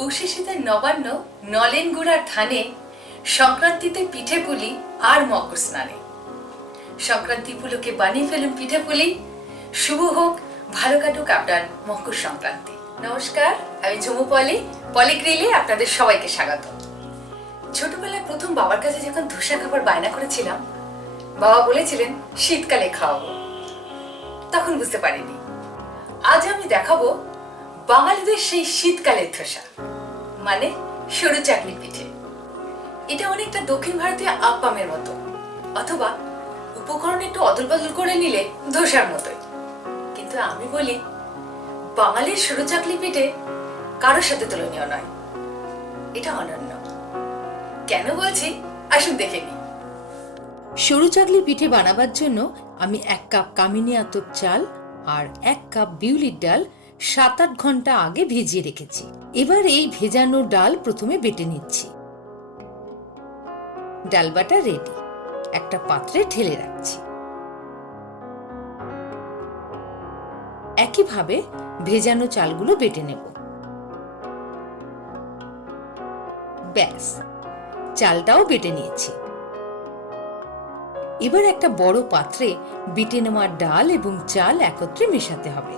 পৌষে শীতের নবান্ন নলেন গুড়ার ধানে, সংক্রান্তিতে পিঠে পুলি আর মকর স্নানে। সংক্রান্তি উপলক্ষে বানিয়ে ফেলুন পিঠে পুলি। শুভ হোক, ভালো কাটুক আপনার মকর সংক্রান্তি। নমস্কার, আমি ঝুমু পলিগ্রিলে আপনাদের সবাইকে স্বাগত। ছোটবেলায় প্রথম বাবার কাছে যখন ধোসা খাবার বায়না করেছিলাম, বাবা বলেছিলেন শীতকালে খাওয়াবো। তখন বুঝতে পারিনি। আজ আমি দেখাবো বাঙালিদের সেই শীতকালের ধোসা, মানে সরু চাকলি পিঠে। এটা অনেকটা দক্ষিণ ভারতীয় আপ্পামের মতো, অথবা উপকরণ একটু অদল বদল করে নিলে ধোসার মতোই। কিন্তু আমি বলি, বাঙালির সরু চাকলি পিঠে কারোর সাথে তুলনীয় নয়, এটা অনন্য। কেন বলছি, আসুন দেখে নিই। সরু চাকলি পিঠে বানাবার জন্য আমি 1 কাপ কামিনী আতপ চাল আর 1 কাপ বিউলির ডাল 7-8 ঘন্টা আগে ভিজিয়ে রেখেছি। এবার এই ভেজানো ডাল প্রথমে বেটে নিচ্ছি। ডাল বাটা রেডি, একটা পাত্রে ঢেলে রাখছি। একইভাবে ভেজানো চালগুলো বেটে নেব। ব্যাস, চালটাও বেটে নিয়েছি। এবার একটা বড় পাত্রে বেটে নেওয়া ডাল এবং চাল একত্রে মেশাতে হবে।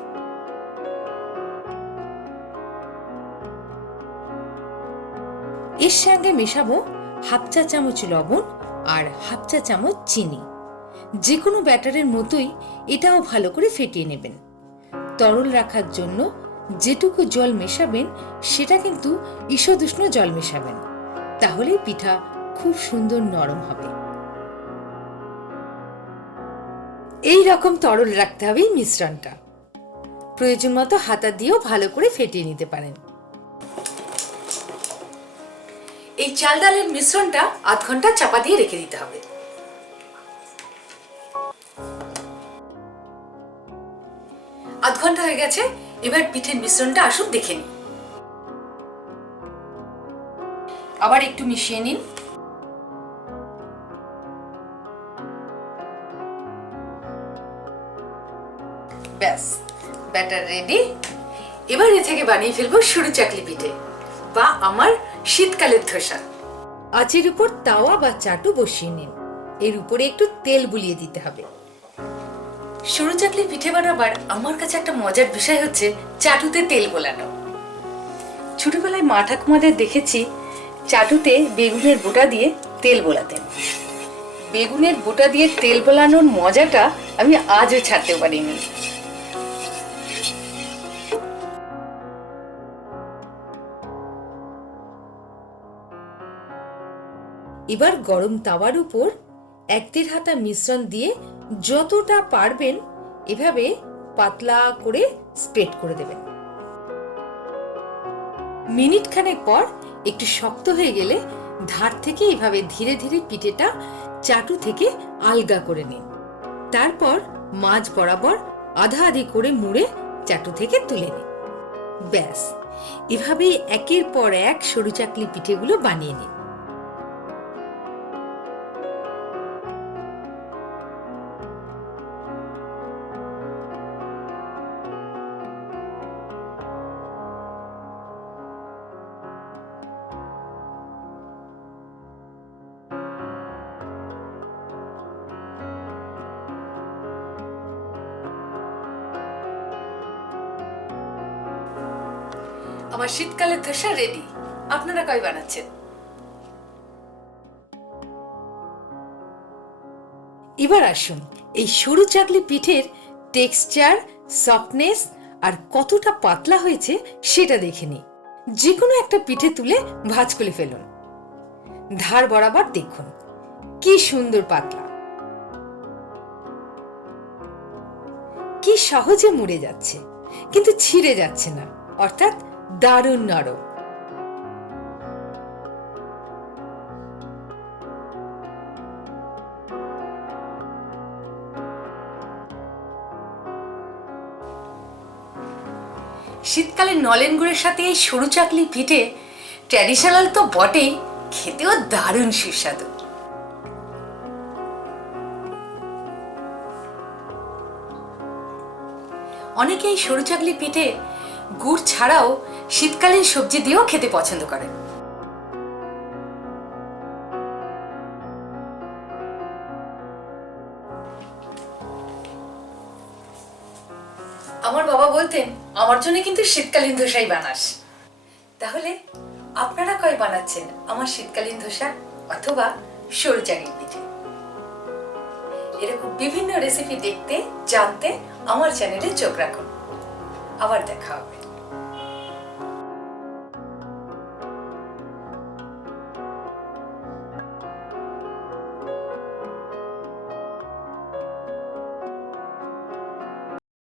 এর সঙ্গে মেশাবো 1/2 চা চামচ লবণ আর 1/2 চা চামচ চিনি। যে কোনো ব্যাটারের মতোই এটাও ভালো করে ফেটিয়ে নেবেন। তরল রাখার জন্য যেটুকু জল মেশাবেন সেটা কিন্তু ঈষদুষ্ণ জল মেশাবেন, তাহলেই পিঠা খুব সুন্দর নরম হবে। এই রকম তরল রাখতে হবে মিশ্রণটা। প্রয়োজন মতো হাতা দিয়েও ভালো করে ফেটিয়ে নিতে পারেন। এই চাল ডালের মিশ্রণটা আধ ঘন্টা চাপা দিয়ে রেখে দিতে হবে। আধ ঘন্টা হয়ে গেছে, এবার পিঠের মিশ্রণটা আসুন দেখে নিন। আবার একটু মিশিয়ে নিন। ব্যাস, ব্যাটার রেডি। এবার এ থেকে বানিয়ে ফেলবো সরু চাকলি পিঠে বা আমার শীতকালের ধোসা। আঁচের উপর তাওয়া বা চাটু বসিয়ে নিন। এর উপরে একটু তেল বুলিয়ে দিতে হবে। সরু চাকলি পিঠে বানাবার আমার কাছে একটা মজার বিষয় হচ্ছে চাটুতে তেল গোলানো। ছোটবেলায় মা ঠাকুমাদের দেখেছি চাটুতে বেগুনের বোটা দিয়ে তেল বোলাতেন। বেগুনের বোটা দিয়ে তেল বোলানোর মজাটা আমি আজও ছাড়তে পারিনি। এবার গরম তাওয়ার উপর 1-1.5 হাতা মিশ্রণ দিয়ে যতটা পারবেন এভাবে পাতলা করে স্প্রেড করে দেবেন। মিনিট খানেক পর একটু শক্ত হয়ে গেলে ধার থেকে এভাবে ধীরে ধীরে পিঠেটা চাটু থেকে আলগা করে নিন। তারপর মাঝ বরাবর আধা আধি করে মুড়ে চাটু থেকে তুলে নিন। ব্যাস, এভাবেই একের পর এক সরু চাকলি পিঠেগুলো বানিয়ে নিন। আমার শীতকালের ধোসা রেডি। আপনারা কই বানাচ্ছেন? এবার আসুন এই সরু চাকলি পিঠের টেক্সচার, সফটনেস আর কতটা পাতলা হয়েছে সেটা দেখে নিই। যে কোনো একটা পিঠে তুলে ভাঁজ করে ফেলুন। ধার বরাবর দেখুন কি সুন্দর পাতলা, কি সহজে মুড়ে যাচ্ছে, কিন্তু ছিঁড়ে যাচ্ছে না, অর্থাৎ দারুণ নরম। শীতকালে নলেন গুড়ের সাথে এই সরু চাকলি পিঠে ট্র্যাডিশনাল তো বটেই, খেতেও দারুণ সুস্বাদু। অনেকে এই সরু চাকলি পিঠে গুড় ছাড়াও শীতকালীন সবজি দিয়েও খেতে পছন্দ করেন। আমার বাবা বলতেন আমার জন্য কিন্তু শীতকালীন ধোসাই বানাস। তাহলে আপনারা কয় বানাচ্ছেন আমার শীতকালীন ধোসা অথবা সরু চাকলি পিঠে? এরকম বিভিন্ন রেসিপি দেখতে জানতে আমার চ্যানেলে চোখ রাখুন। আবার দেখা হবে।